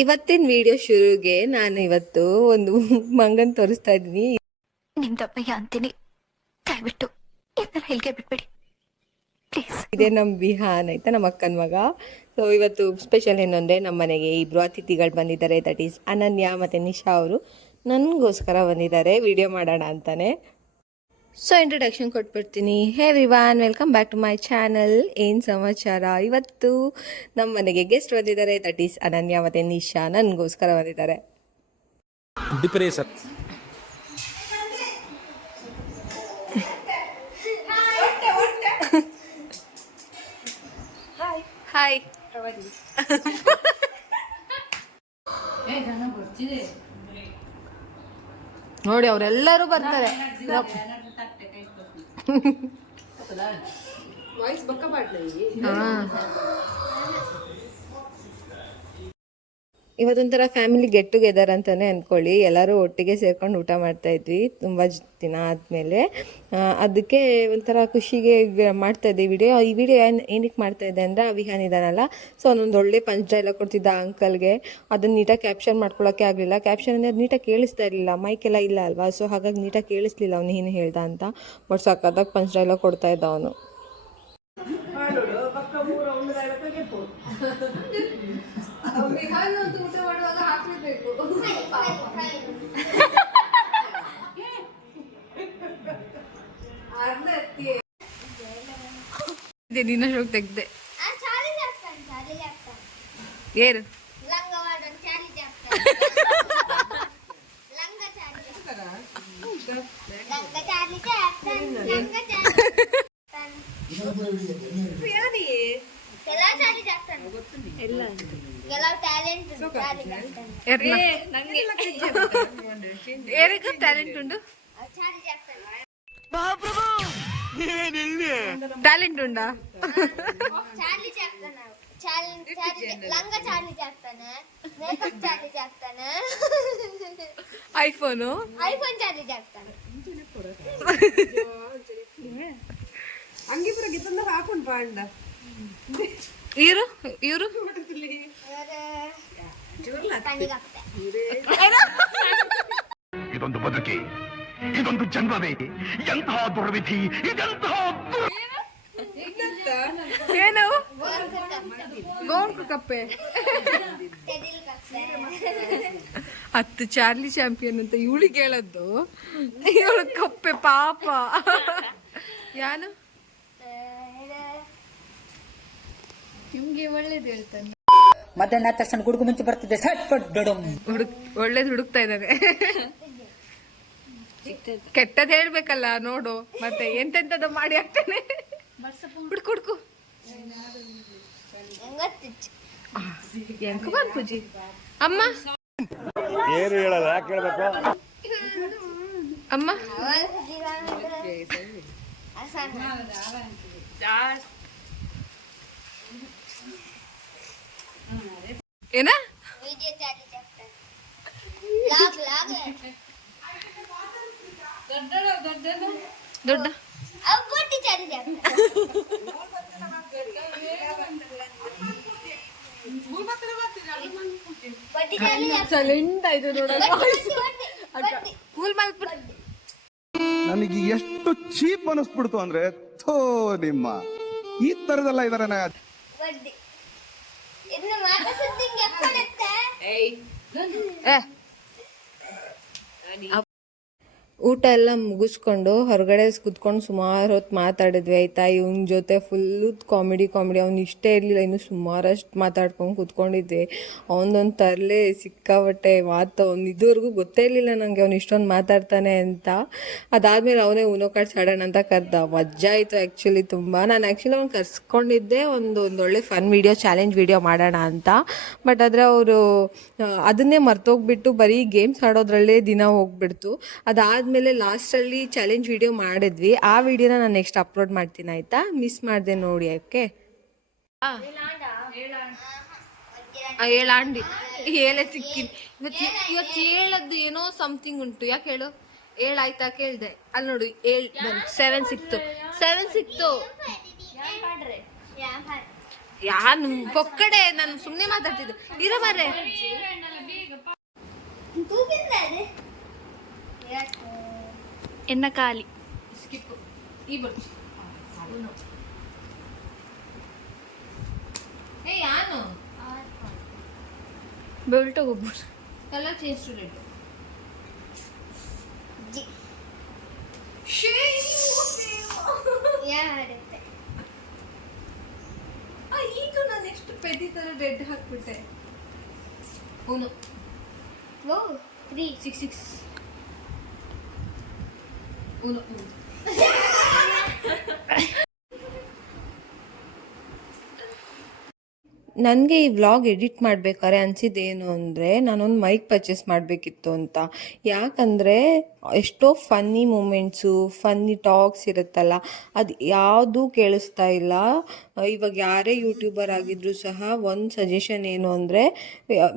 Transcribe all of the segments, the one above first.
ಇವತ್ತಿನ ವಿಡಿಯೋ ಶುರುಗೆ ನಾನು ಇವತ್ತು ಒಂದು ಮಂಗನ್ ತೋರಿಸ್ತಾ ಇದ್ದೀನಿ. ನಿಮ್ದಪ್ಪಯ್ಯ ಅಂತೀನಿ, ದಯವಿಟ್ಟು ಇದನ್ನ ಹೇಳಿಕೆ ಬಿಟ್ಬಿಡಿ ಪ್ಲೀಸ್. ಇದೇ ನಮ್ಮ ವಿಹಾನ್ ಆಯ್ತಾ, ನಮ್ಮ ಅಕ್ಕನ ಮಗ. ಸೊ ಇವತ್ತು ಸ್ಪೆಷಲ್ ಏನು ಅಂದರೆ ನಮ್ಮ ಮನೆಗೆ ಇಬ್ಬರು ಅತಿಥಿಗಳು ಬಂದಿದ್ದಾರೆ. ದಟ್ ಈಸ್ ಅನನ್ಯ ಮತ್ತು ನಿಶಾ ಅವರು ನನಗೋಸ್ಕರ ಬಂದಿದ್ದಾರೆ ವಿಡಿಯೋ ಮಾಡೋಣ ಅಂತಾನೆ. ಸೊ ಇಂಟ್ರೊಡಕ್ಷನ್ ಕೊಟ್ಬಿಡ್ತೀನಿ. Hey everyone, welcome back to my channel. ಏನು ಸಮಾಚಾರ? ಇವತ್ತು ನಮ್ಮ ಮನೆಗೆ ಗೆಸ್ಟ್ ಬಂದಿದ್ದಾರೆ. ದಟ್ ಈಸ್ ಅನನ್ಯ ಮತ್ತು ನಿಶಾ ನನಗೋಸ್ಕರ ಬಂದಿದ್ದಾರೆ. ಹಾಯ್. ನೋಡಿ ಅವರೆಲ್ಲರೂ ಬರ್ತಾರೆ. ಇವತ್ತೊಂಥರ ಫ್ಯಾಮಿಲಿ ಗೆಟ್ ಟುಗೆದರ್ ಅಂತಲೇ ಅಂದ್ಕೊಳ್ಳಿ. ಎಲ್ಲರೂ ಒಟ್ಟಿಗೆ ಸೇರ್ಕೊಂಡು ಊಟ ಮಾಡ್ತಾ ಇದ್ವಿ ತುಂಬ ದಿನ ಆದಮೇಲೆ. ಅದಕ್ಕೆ ಒಂಥರ ಖುಷಿಗೆ ಮಾಡ್ತಾಯಿದ್ದೆ ವಿಡಿಯೋ. ಈ ವಿಡಿಯೋ ಏನಕ್ಕೆ ಮಾಡ್ತಾಯಿದ್ದೆ ಅಂದರೆ ವಿಹಾನ್ ಇದ್ದಾನಲ್ಲ, ಸೊ ಅವನೊಂದು ಒಳ್ಳೆ ಪಂಚ್ ಡೈಲಾಗ್ ಕೊಡ್ತಿದ್ದ ಅಂಕಲ್ಗೆ. ಅದನ್ನು ನೀಟಾಗಿ ಕ್ಯಾಪ್ಷನ್ ಮಾಡ್ಕೊಳ್ಳೋಕ್ಕೆ ಆಗಲಿಲ್ಲ. ಕ್ಯಾಪ್ಷನ್ ಅಂದರೆ ಅದು ನೀಟಾಗಿ ಕೇಳಿಸ್ತಾ ಇರಲಿಲ್ಲ, ಮೈಕೆಲ್ಲ ಇಲ್ಲ ಅಲ್ವಾ, ಸೊ ಹಾಗಾಗಿ ನೀಟಾಗಿ ಕೇಳಿಸ್ಲಿಲ್ಲ ಅವನು ಏನು ಹೇಳ್ದ ಅಂತ. ಬಟ್ ಸಕ್ಕತ್ತಾಗಿ ಪಂಚ್ ಡೈಲಾಗ್ ಕೊಡ್ತಾ ಇದ್ದ ಅವನು. ದಿನಶೋಕ್ ತೆಗ್ದೆ ಏರು ಟ್ಯಾಲೆಂಟ್ ಉಂಟು, ಟ್ಯಾಲೆಂಟ್ ಉಂಟಾ? ಐಫೋನು ಇವರು ಇವರು ಇದೊಂದು ಬದುಕಿ, ಇದೊಂದು ಜನ್ಮವೇ, ಎಂತಹ ದುರ್ವಿಧಿ, ಇದೆಂತಹ ಏನು ಗೋಂಕು ಕಪ್ಪೆ 10 ಚಾರ್ಲಿ ಚಾಂಪಿಯನ್ ಅಂತ ಇವಳಿಗೆ ಹೇಳದ್ದು. ಇವಳು ಕಪ್ಪೆ ಪಾಪ. ಯಾನು ನಿಮ್ಗೆ ಒಳ್ಳೇದು ಹೇಳ್ತಾನೆ. ಮಧ್ಯಾಹ್ನ ತಕ್ಷಣ ಗುಡುಗು ಮುಂಚೆ ಬರ್ತಿದ್ದೆ, ಒಳ್ಳೇದು ಹುಡುಕ್ತಾ ಇದ್ದಾನೆ. ಕೆಟ್ಟದ್ ಹೇಳ್ಬೇಕಲ್ಲ, ನೋಡು ಮತ್ತೆ ಎಂತೆಂತದ ಮಾಡಿ ಆಗ್ತಾನೆ. ಹುಡುಕು ಹುಡುಕು ಹೆಂಗ ಬಂದ್ ಪೂಜಿ ಅಮ್ಮ ಏನು ಹೇಳಲ್ಲ, ಯಾಕೆ ಹೇಳ್ಬೇಕು ಅಮ್ಮ? ಏನ ದೊಡ್ಡ ನನಗೆ ಎಷ್ಟು ಚೀಪ್ ಅನಿಸ್ಬಿಡ್ತು ಅಂದ್ರೆ, ಥೋ ನಿಮ್ಮ ಈ ತರದೆಲ್ಲ ಇದಾರೆ. ಊಟ ಎಲ್ಲ ಮುಗಿಸ್ಕೊಂಡು ಹೊರಗಡೆ ಕುತ್ಕೊಂಡು ಸುಮಾರು ಹೊತ್ತು ಮಾತಾಡಿದ್ವಿ ಆಯ್ತಾ. ಇವನ ಜೊತೆ ಫುಲ್ಲು ಕಾಮಿಡಿ. ಅವ್ನು ಇಷ್ಟೇ ಇರಲಿಲ್ಲ, ಇನ್ನು ಸುಮಾರಷ್ಟು ಮಾತಾಡ್ಕೊಂಡು ಕುತ್ಕೊಂಡಿದ್ವಿ. ಅವನದೊಂದು ತರಲೆ ಸಿಕ್ಕಾಬಟ್ಟೆ ಮಾತು. ಅವ್ನು ಇದುವರೆಗೂ ಗೊತ್ತೇ ಇರಲಿಲ್ಲ ನನಗೆ ಅವ್ನು ಇಷ್ಟೊಂದು ಮಾತಾಡ್ತಾನೆ ಅಂತ. ಅದಾದಮೇಲೆ ಅವನೇ ಉನೋ ಕಾರ್ಡ್ಸ್ ಆಡೋಣ ಅಂತ ಕರೆದ. ಮಜಾ ಆಯಿತು ಆ್ಯಕ್ಚುಲಿ ತುಂಬ. ನಾನು ಆ್ಯಕ್ಚುಲಿ ಅವ್ನು ಕರ್ಸ್ಕೊಂಡಿದ್ದೆ ಒಂದೊಳ್ಳೆ ಫನ್ ವೀಡಿಯೋ, ಚಾಲೆಂಜ್ ವೀಡಿಯೋ ಮಾಡೋಣ ಅಂತ. ಬಟ್ ಆದರೆ ಅವರು ಅದನ್ನೇ ಮರ್ತೋಗ್ಬಿಟ್ಟು ಬರೀ ಗೇಮ್ಸ್ ಆಡೋದ್ರಲ್ಲೇ ದಿನ ಹೋಗ್ಬಿಡ್ತು. ಅದಾದಮೇಲೆ ಲಾಸ್ಟಲ್ಲಿ ಚಾಲೆಂಜ್ ವಿಡಿಯೋ ಮಾಡಿದ್ವಿ. ಆ ವಿಡಿಯೋನ ನಾನು ನೆಕ್ಸ್ಟ್ ಅಪ್ಲೋಡ್ ಮಾಡ್ತೀನಿ ಆಯ್ತಾ. ಮಿಸ್ ಮಾಡಿದೆ ನೋಡಿ. ಓಕೆ, ಹೇಳಾಂಡಿ ಹೇಳೇ ಸಿಕ್ಕಿನಿ ಇವತ್ತು ಹೇಳದ್ದು ಏನೋ ಸಮಥಿಂಗ್ ಉಂಟು. ಯಾಕೆ ಹೇಳು? ಆಯ್ತಾ ಕೇಳಿದೆ. ಅಲ್ಲಿ ನೋಡಿ 7 ಸಿಕ್ತು. ಯಾನು ಪೊಕ್ಕಡೆ ನಾನು ಸುಮ್ಮನೆ ಮಾತಾಡ್ತಿದ್ದೆ ಇರ ಬರ್ರೆ ಎನ್ನ ಖಾಲಿ ಸ್ಕಿಪ್ ಈ ಬರ್ಚು ಏ ಯಾನು ಬೆಲ್ಟ್ ಹೋಗ್ಬಿಡು ಕಲರ್ ಚೇಂಜ್ ಟು ರೆಡ್ ಈಗ ನಾನು ಎಷ್ಟು ಪೆದ್ದಿ ತರ ರೆಡ್ ಹಾಕ್ಬಿಟ್ಟೆ ಅವನು 3 6 uno ನನಗೆ ಈ ವ್ಲಾಗ್ ಎಡಿಟ್ ಮಾಡ್ಬೇಕಾದ್ರೆ ಅನಿಸಿದ್ದೇನು ಅಂದರೆ ನಾನೊಂದು ಮೈಕ್ ಪರ್ಚೇಸ್ ಮಾಡಬೇಕಿತ್ತು ಅಂತ. ಯಾಕಂದರೆ ಎಷ್ಟೋ ಫನ್ನಿ ಮೂಮೆಂಟ್ಸು ಫನ್ನಿ ಟಾಕ್ಸ್ ಇರುತ್ತಲ್ಲ ಅದು ಯಾವುದೂ ಕೇಳಿಸ್ತಾ ಇಲ್ಲ. ಇವಾಗ ಯಾರೇ ಯೂಟ್ಯೂಬರ್ ಆಗಿದ್ರೂ ಸಹ ಒಂದು ಸಜೆಷನ್ ಏನು ಅಂದರೆ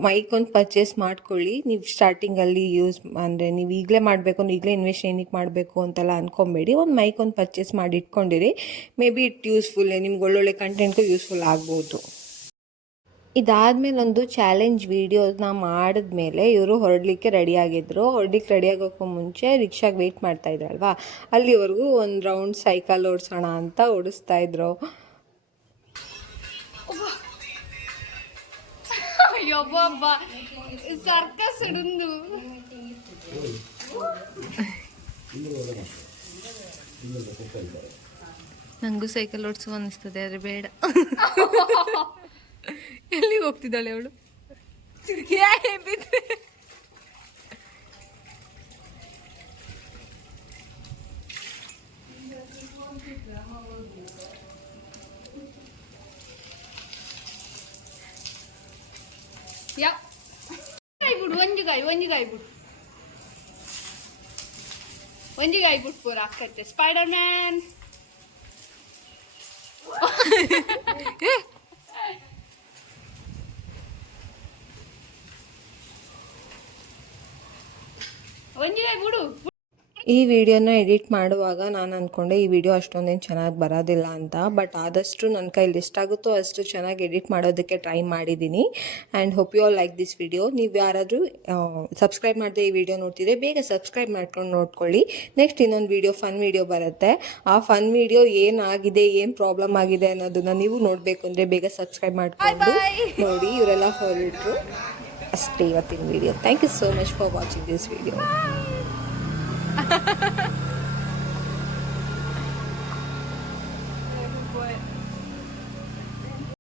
ಮೈಕ್ ಒಂದು ಪರ್ಚೇಸ್ ಮಾಡ್ಕೊಳ್ಳಿ. ನೀವು ಸ್ಟಾರ್ಟಿಂಗಲ್ಲಿ ಯೂಸ್ ಅಂದರೆ ನೀವು ಈಗಲೇ ಮಾಡಬೇಕು ಅಂದ್ರೆ ಈಗಲೇ ಇನ್ವೆಸ್ಟ್ ಏನಕ್ಕೆ ಮಾಡಬೇಕು ಅಂತೆಲ್ಲ ಅಂದ್ಕೊಬೇಡಿ. ಒಂದು ಮೈಕ್ ಒಂದು ಪರ್ಚೇಸ್ ಮಾಡಿ ಇಟ್ಕೊಂಡಿರಿ. ಮೇ ಬಿ ಇಟ್ ಯೂಸ್ಫುಲ್, ನಿಮ್ಗೆ ಒಳ್ಳೊಳ್ಳೆ ಕಂಟೆಂಟ್ಗೂ ಯೂಸ್ಫುಲ್ ಆಗ್ಬೋದು. ಇದಾದಮೇಲೆ ಒಂದು ಚಾಲೆಂಜ್ ವೀಡಿಯೋನ ಮಾಡಿದ್ಮೇಲೆ ಇವರು ಹೊರಡಲಿಕ್ಕೆ ರೆಡಿಯಾಗಿದ್ದರು. ಹೊರಡ್ಲಿಕ್ಕೆ ರೆಡಿಯಾಗೋಕ್ಕೂ ಮುಂಚೆ ರಿಕ್ಷಾಗೆ ವೆಯ್ಟ್ ಮಾಡ್ತಾಯಿದ್ರಲ್ವಾ, ಅಲ್ಲಿವರೆಗೂ ಒಂದು ರೌಂಡ್ ಸೈಕಲ್ ಓಡಿಸೋಣ ಅಂತ ಓಡಿಸ್ತಾಯಿದ್ರು. ಅಯ್ಯೊಬ್ಬ ಸರ್ಕಸ್ ಹಿಡಿದು ನನಗೂ ಸೈಕಲ್ ಓಡಿಸು ಅನ್ನಿಸ್ತದೆ, ಆದರೆ ಬೇಡ. ಎಲ್ಲಿಗೆ ಹೋಗ್ತಿದ್ದಾಳೆ ಅವಳು? ಬಿಡು ಒಂಜಿಗಾಯಿ ಬಿಡು ಪೂರ ಆಕತ್ತೆ ಸ್ಪೈಡರ್ ಮ್ಯಾನ್. ಒಂಜಿಗಾಯಿ ಬಿಡು. ಈ ವಿಡಿಯೋನ ಎಡಿಟ್ ಮಾಡುವಾಗ ನಾನು ಅಂದ್ಕೊಂಡೆ ಈ ವಿಡಿಯೋ ಅಷ್ಟೊಂದೇನು ಚೆನ್ನಾಗಿ ಬರೋದಿಲ್ಲ ಅಂತ. ಬಟ್ ಆದಷ್ಟು ನನ್ನ ಕೈಲಿ ಎಷ್ಟಾಗುತ್ತೋ ಅಷ್ಟು ಚೆನ್ನಾಗಿ ಎಡಿಟ್ ಮಾಡೋದಕ್ಕೆ ಟ್ರೈ ಮಾಡಿದ್ದೀನಿ. And hope you all like this video. ನೀವು ಯಾರಾದರೂ ಸಬ್ಸ್ಕ್ರೈಬ್ ಮಾಡದೆ ಈ ವಿಡಿಯೋ ನೋಡ್ತಿದ್ರೆ ಬೇಗ ಸಬ್ಸ್ಕ್ರೈಬ್ ಮಾಡ್ಕೊಂಡು ನೋಡ್ಕೊಳ್ಳಿ. ನೆಕ್ಸ್ಟ್ ಇನ್ನೊಂದು ವಿಡಿಯೋ ಫನ್ ವಿಡಿಯೋ ಬರುತ್ತೆ. ಆ ಫನ್ ವಿಡಿಯೋ ಏನಾಗಿದೆ, ಏನು ಪ್ರಾಬ್ಲಮ್ ಆಗಿದೆ ಅನ್ನೋದನ್ನು ನೀವು ನೋಡಬೇಕು ಅಂದರೆ ಬೇಗ ಸಬ್ಸ್ಕ್ರೈಬ್ ಮಾಡಿಕೊಂಡು ನೋಡಿ. ಇವರೆಲ್ಲ ಹೊರಟರು ಅಷ್ಟೇ ಇವತ್ತಿನ video. Thank you so much for watching this video.